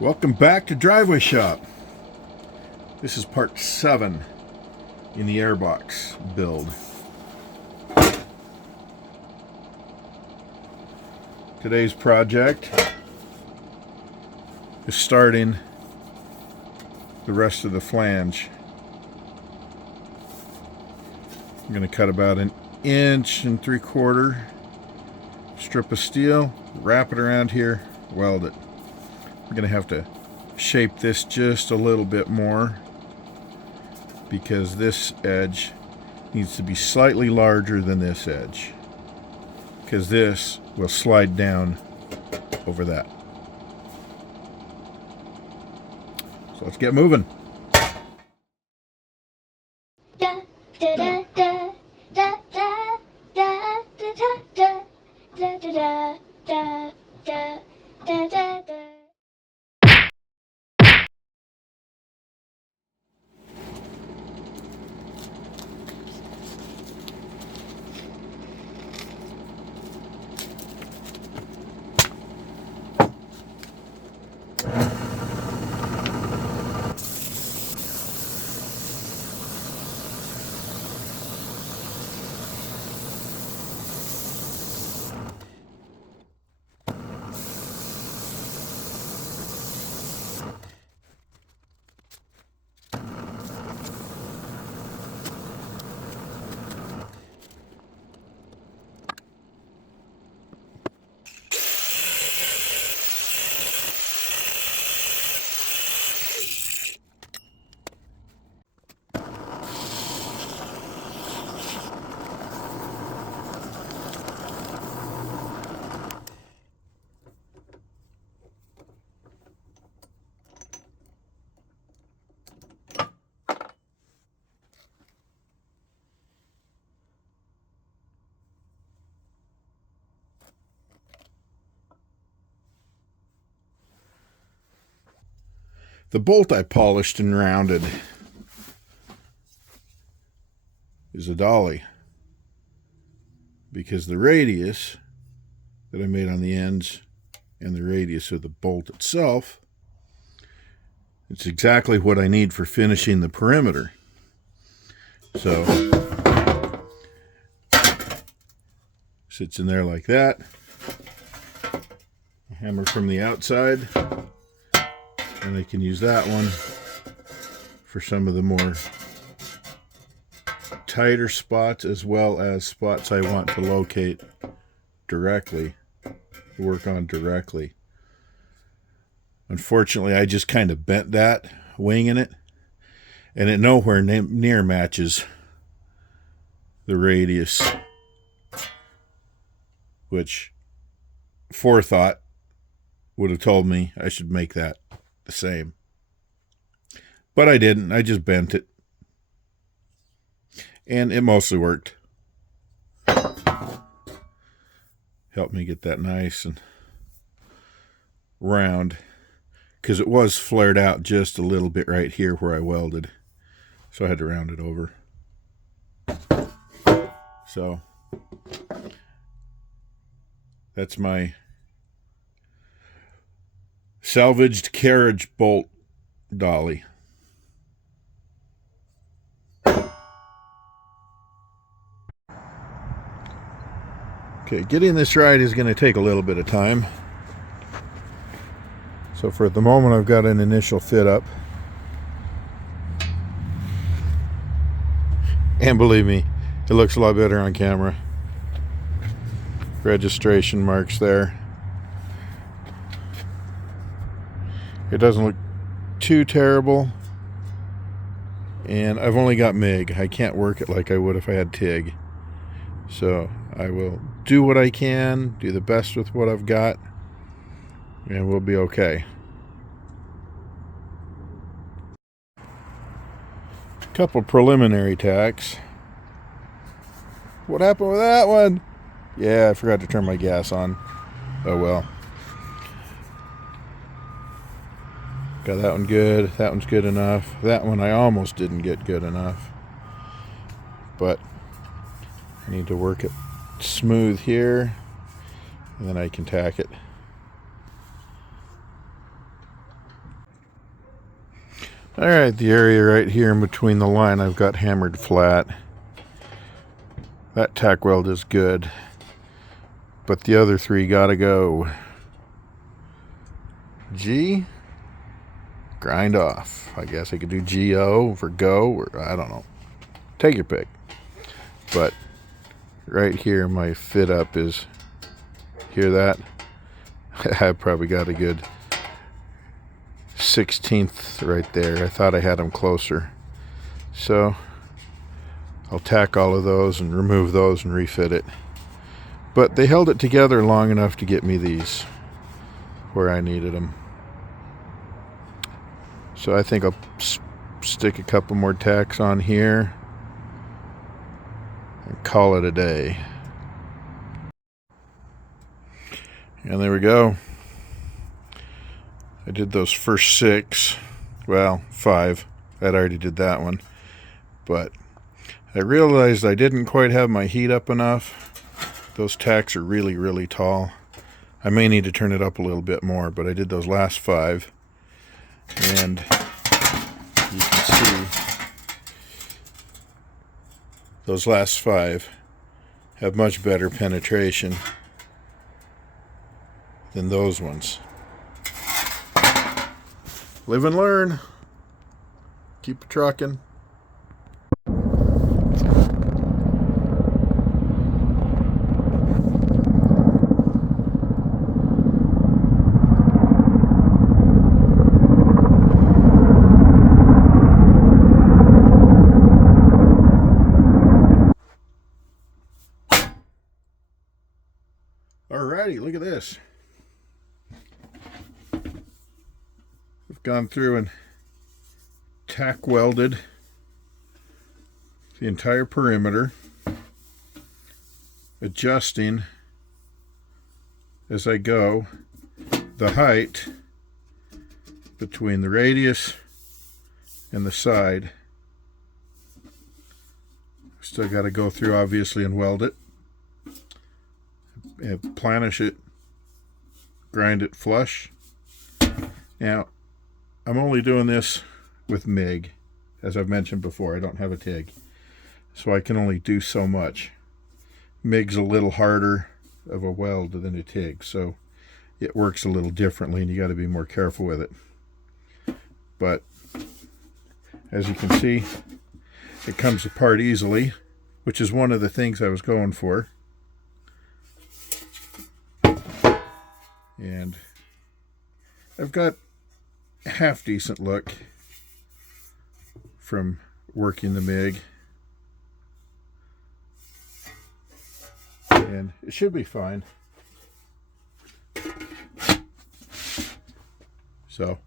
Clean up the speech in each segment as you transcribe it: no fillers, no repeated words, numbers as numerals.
Welcome back to Driveway Shop. This is part 7 in the airbox build. Today's project is starting the rest of the flange. I'm going to cut about 1 3/4 inch strip of steel, wrap it around here, weld it. We're going to have to shape this just a little bit more because this edge needs to be slightly larger than this edge, because this will slide down over that. So let's get moving. The bolt I polished and rounded is a dolly, because the radius that I made on the ends and the radius of the bolt itself, it's exactly what I need for finishing the perimeter. So sits in there like that. Hammer from the outside. And I can use that one for some of the more tighter spots, as well as spots I want to locate directly, work on directly. Unfortunately, I just kind of bent that, winging it, and it nowhere near matches the radius, which forethought would have told me I should make that the same. But I didn't. I just bent it. And it mostly worked. Helped me get that nice and round, because it was flared out just a little bit right here where I welded. So I had to round it over. So that's my salvaged carriage bolt dolly. Okay, getting this right is going to take a little bit of time. So for the moment, I've got an initial fit up. And believe me, it looks a lot better on camera. Registration marks there. It doesn't look too terrible. And I've only got MIG. I can't work it like I would if I had TIG. So I will do what I can, do the best with what I've got, and we'll be okay. Couple preliminary tacks. What happened with that one? Yeah, I forgot to turn my gas on. Oh well. Got that one good. That one's good enough. That one I almost didn't get good enough. But I need to work it smooth here, and then I can tack it. Alright, the area right here in between the line I've got hammered flat. That tack weld is good, but the other three gotta go. G, grind off. I guess I could do GO for go, or I don't know. Take your pick. But right here my fit up is, hear that? I probably got a good 1/16 right there. I thought I had them closer. So I'll tack all of those and remove those and refit it. But they held it together long enough to get me these where I needed them. So I think I'll stick a couple more tacks on here and call it a day. And there we go. I did those first 6, well, 5. I'd already did that one. But I realized I didn't quite have my heat up enough. Those tacks are really, really tall. I may need to turn it up a little bit more, but I did those last 5. And you can see those last 5 have much better penetration than those ones. Live and learn. Keep trucking. Alrighty, look at this. We've gone through and tack welded the entire perimeter, adjusting as I go the height between the radius and the side. Still got to go through obviously and weld it, and planish it, grind it flush. Now I'm only doing this with MIG. As I've mentioned before, I don't have a TIG, so I can only do so much. MIG's a little harder of a weld than a TIG, so it works a little differently and you got to be more careful with it. But as you can see, it comes apart easily, which is one of the things I was going for. And I've got a half decent look from working the MIG, and it should be fine. So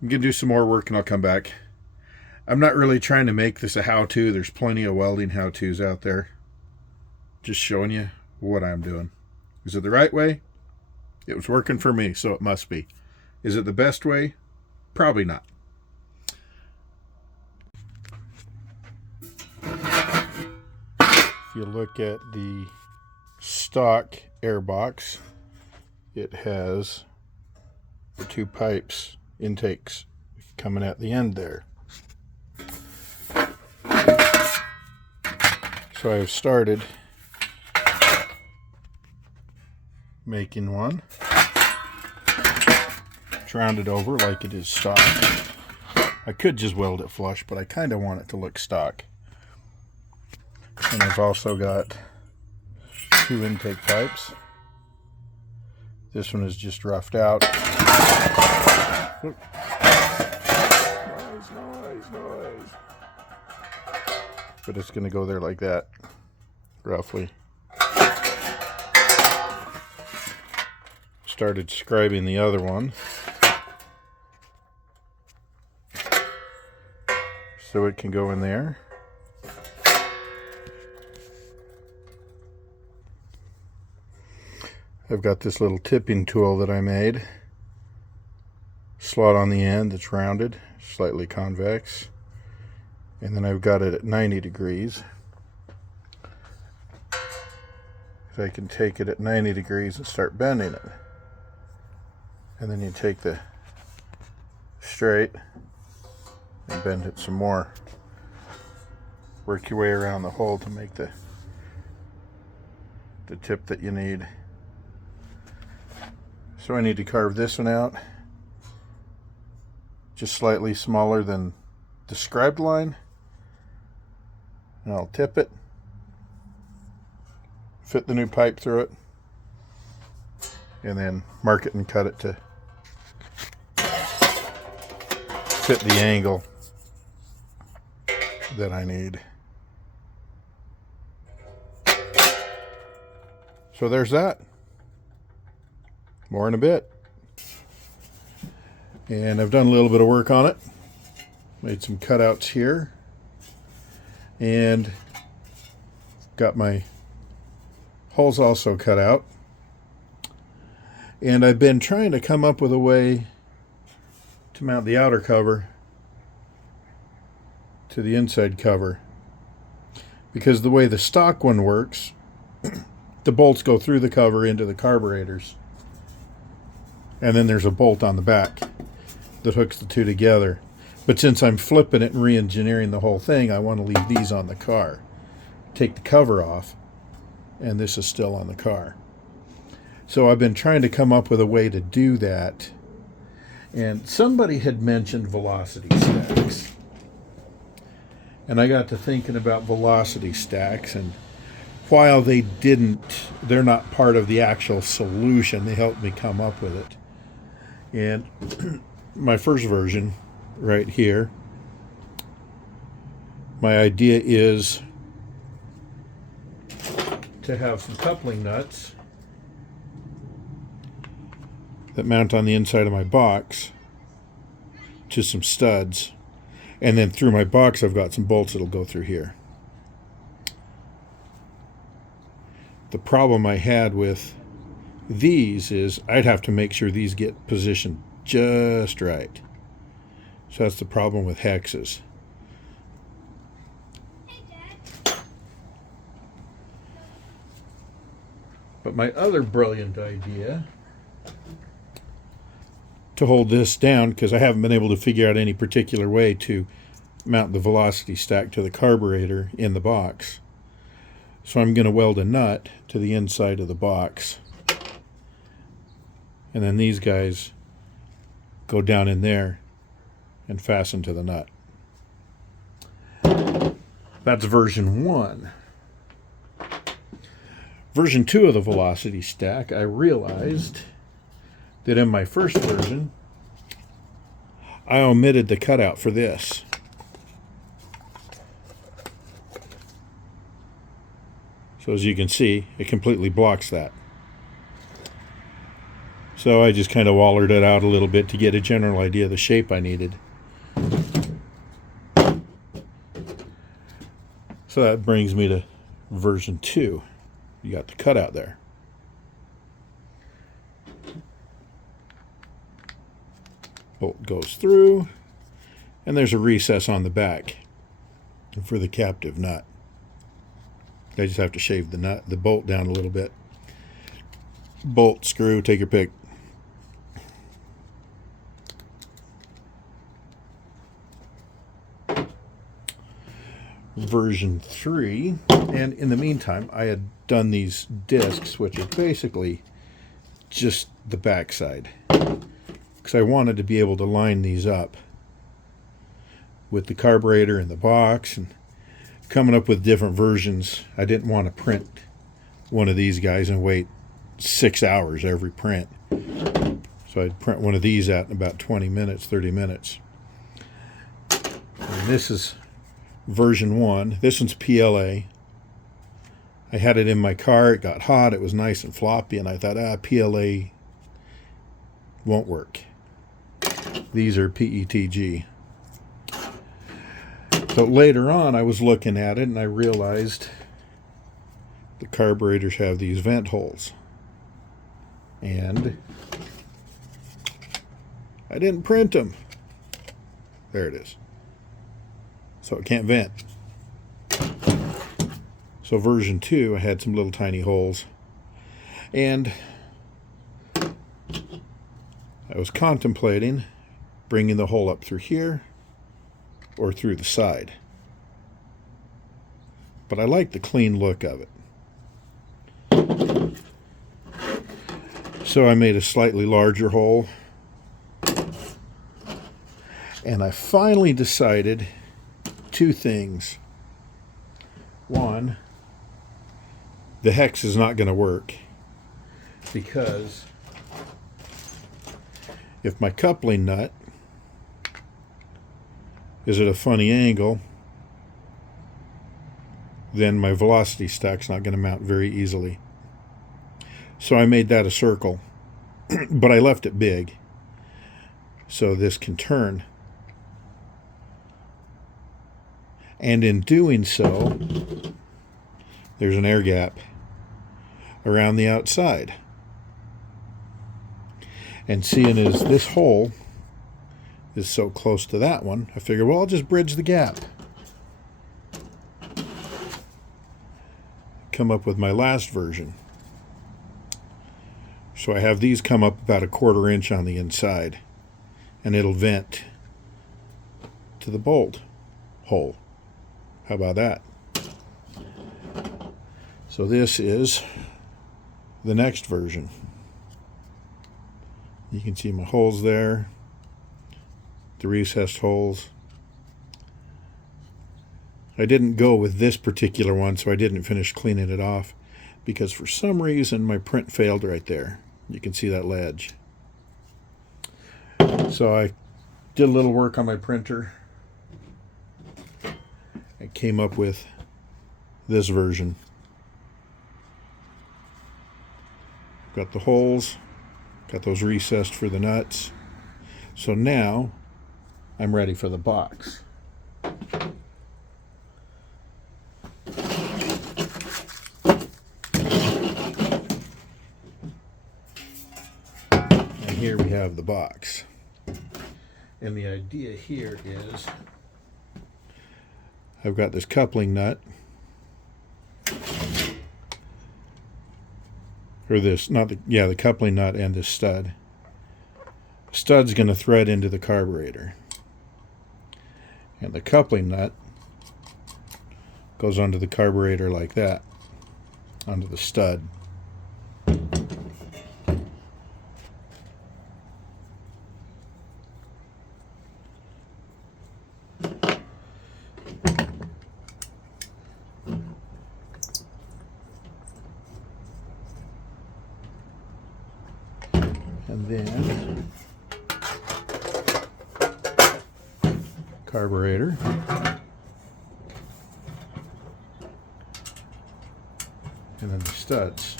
I'm gonna do some more work and I'll come back. I'm not really trying to make this a how-to. There's plenty of welding how-tos out there. Just showing you what I'm doing. Is it the right way? It was working for me, so it must be. Is it the best way? Probably not. If you look at the stock airbox, it has the 2 pipes, intakes, coming at the end there. So I've started making one. It's rounded over like it is stock. I could just weld it flush, but I kind of want it to look stock. And I've also got 2 intake pipes. This one is just roughed out. Oop. Noise. But it's going to go there like that, roughly. Started scribing the other one, so it can go in there. I've got this little tipping tool that I made. Slot on the end that's rounded, slightly convex. And then I've got it at 90 degrees. So I can take it at 90 degrees and start bending it. And then you take the straight and bend it some more. Work your way around the hole to make the tip that you need. So I need to carve this one out just slightly smaller than the scribed line, and I'll tip it, fit the new pipe through it, and then mark it and cut it to fit the angle that I need. So there's that. More in a bit. And I've done a little bit of work on it. Made some cutouts here. And got my holes also cut out. And I've been trying to come up with a way to mount the outer cover to the inside cover. Because the way the stock one works, the bolts go through the cover into the carburetors, and then there's a bolt on the back that hooks the two together. But since I'm flipping it and re-engineering the whole thing, I want to leave these on the car. Take the cover off, and this is still on the car. So I've been trying to come up with a way to do that, and somebody had mentioned velocity stacks. And I got to thinking about velocity stacks, and while they're not part of the actual solution, they helped me come up with it. And my first version right here, my idea is to have some coupling nuts that mount on the inside of my box to some studs. And then through my box, I've got some bolts that'll go through here. The problem I had with these is I'd have to make sure these get positioned just right. So that's the problem with hexes. But my other brilliant idea to hold this down, because I haven't been able to figure out any particular way to mount the velocity stack to the carburetor in the box. So I'm going to weld a nut to the inside of the box. And then these guys go down in there and fasten to the nut. That's version 1. Version 2 of the velocity stack, I realized that in my first version, I omitted the cutout for this. So as you can see, it completely blocks that. So I just kind of wallered it out a little bit to get a general idea of the shape I needed. So that brings me to version 2. You got the cutout there. Bolt goes through, and there's a recess on the back for the captive nut. I just have to shave the bolt down a little bit. Bolt, screw, take your pick. Version 3, and in the meantime, I had done these discs, which are basically just the backside, because I wanted to be able to line these up with the carburetor in the box, and coming up with different versions. I didn't want to print one of these guys and wait 6 hours every print. So I'd print one of these out in about 20 minutes, 30 minutes. And this is version 1. This one's PLA. I had it in my car. It got hot. It was nice and floppy, and I thought, PLA won't work. These are PETG. So later on, I was looking at it, and I realized the carburetors have these vent holes. And I didn't print them. There it is. So it can't vent. So version 2, I had some little tiny holes. And I was contemplating bringing the hole up through here or through the side. But I like the clean look of it. So I made a slightly larger hole. And I finally decided two things. One, the hex is not going to work because if my coupling nut is at a funny angle, then my velocity stack's not going to mount very easily. So I made that a circle, but I left it big so this can turn. And in doing so, there's an air gap around the outside. And seeing as this hole is so close to that one, I figured, well, I'll just bridge the gap. Come up with my last version. So I have these come up about 1/4 inch on the inside, and it'll vent to the bolt hole. How about that? So this is the next version. You can see my holes there, the recessed holes. I didn't go with this particular one, so I didn't finish cleaning it off because for some reason my print failed right there. You can see that ledge. So I did a little work on my printer. I came up with this version. Got the holes, got those recessed for the nuts. So now I'm ready for the box. And here we have the box. And the idea here is I've got this coupling nut, or this, not the, yeah, the coupling nut and this stud. The stud's going to thread into the carburetor. And the coupling nut goes onto the carburetor like that, onto the stud. And then carburetor, and then the studs.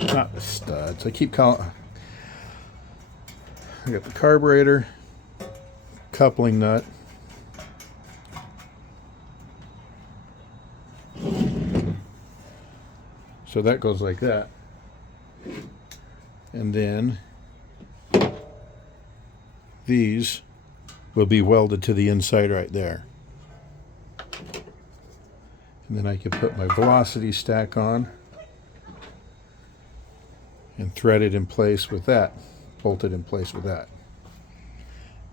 Not the studs. I keep calling. I got the carburetor, coupling nut, so that goes like that, and then these will be welded to the inside right there. And then I can put my velocity stack on and thread it in place with that, bolt it in place with that.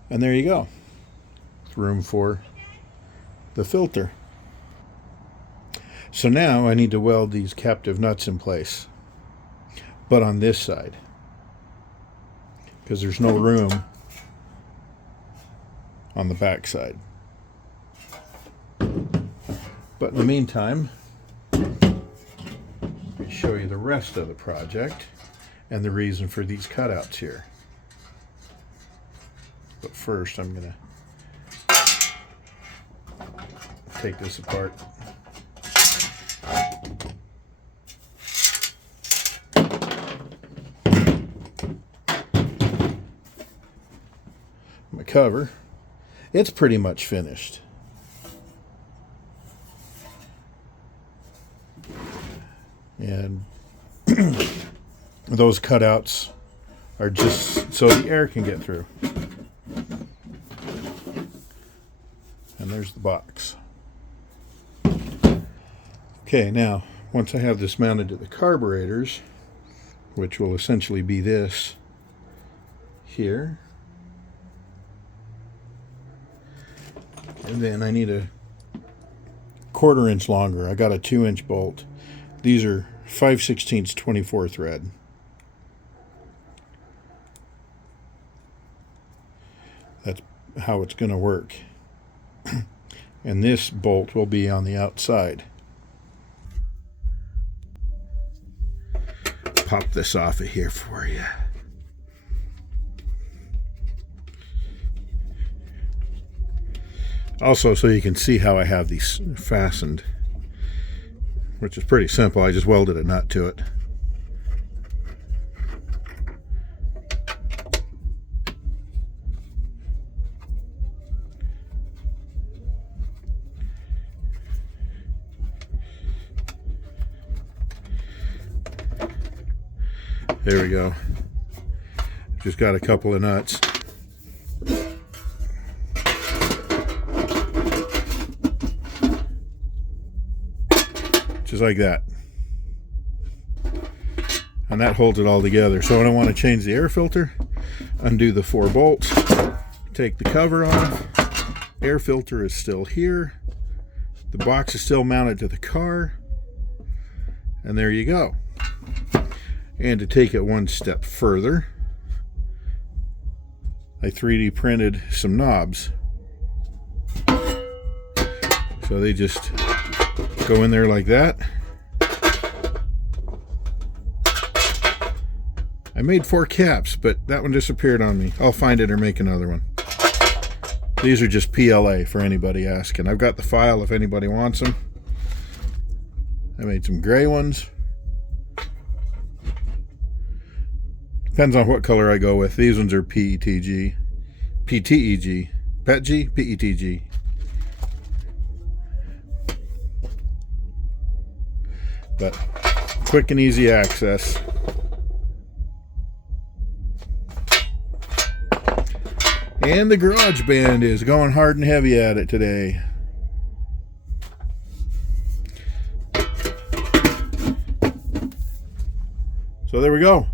And there you go. Room for the filter. So now I need to weld these captive nuts in place, but on this side, because there's no room on the back side. But in the meantime, let me show you the rest of the project and the reason for these cutouts here. But first I'm going to take this apart. My cover, it's pretty much finished. And those cutouts are just so the air can get through. And there's the box. Okay, now once I have this mounted to the carburetors, which will essentially be this here. And then I need a 1/4 inch longer. I got a 2-inch bolt. These are 5/16 24 thread. That's how it's going to work. And this bolt will be on the outside. Pop this off of here for you. Also, so you can see how I have these fastened, which is pretty simple. I just welded a nut to it. There we go. Just got a couple of nuts. Just like that. And that holds it all together. So when I want to change the air filter, undo the 4 bolts, take the cover off. Air filter is still here. The box is still mounted to the car. And there you go. And to take it one step further, I 3D printed some knobs. So they just go in there like that. I made 4 caps, but that one disappeared on me. I'll find it or make another one. These are just PLA for anybody asking. I've got the file if anybody wants them. I made some gray ones. Depends on what color I go with. These ones are PETG. PTEG. PETG? PETG. But quick and easy access. And the garage band is going hard and heavy at it today. So there we go.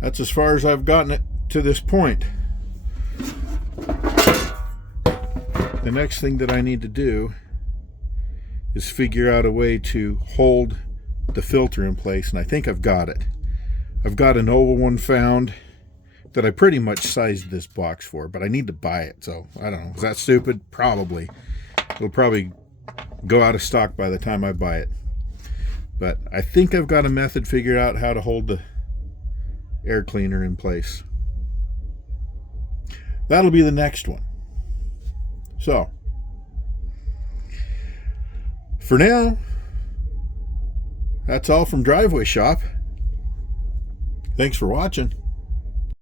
That's as far as I've gotten it to this point. The next thing that I need to do is figure out a way to hold the filter in place, and I think I've got it. I've got an oval one found that I pretty much sized this box for, but I need to buy it, so I don't know. Is that stupid? Probably. It'll probably go out of stock by the time I buy it. But I think I've got a method figured out how to hold the air cleaner in place. That'll be the next one. So, for now, that's all from Driveway Shop. Thanks for watching.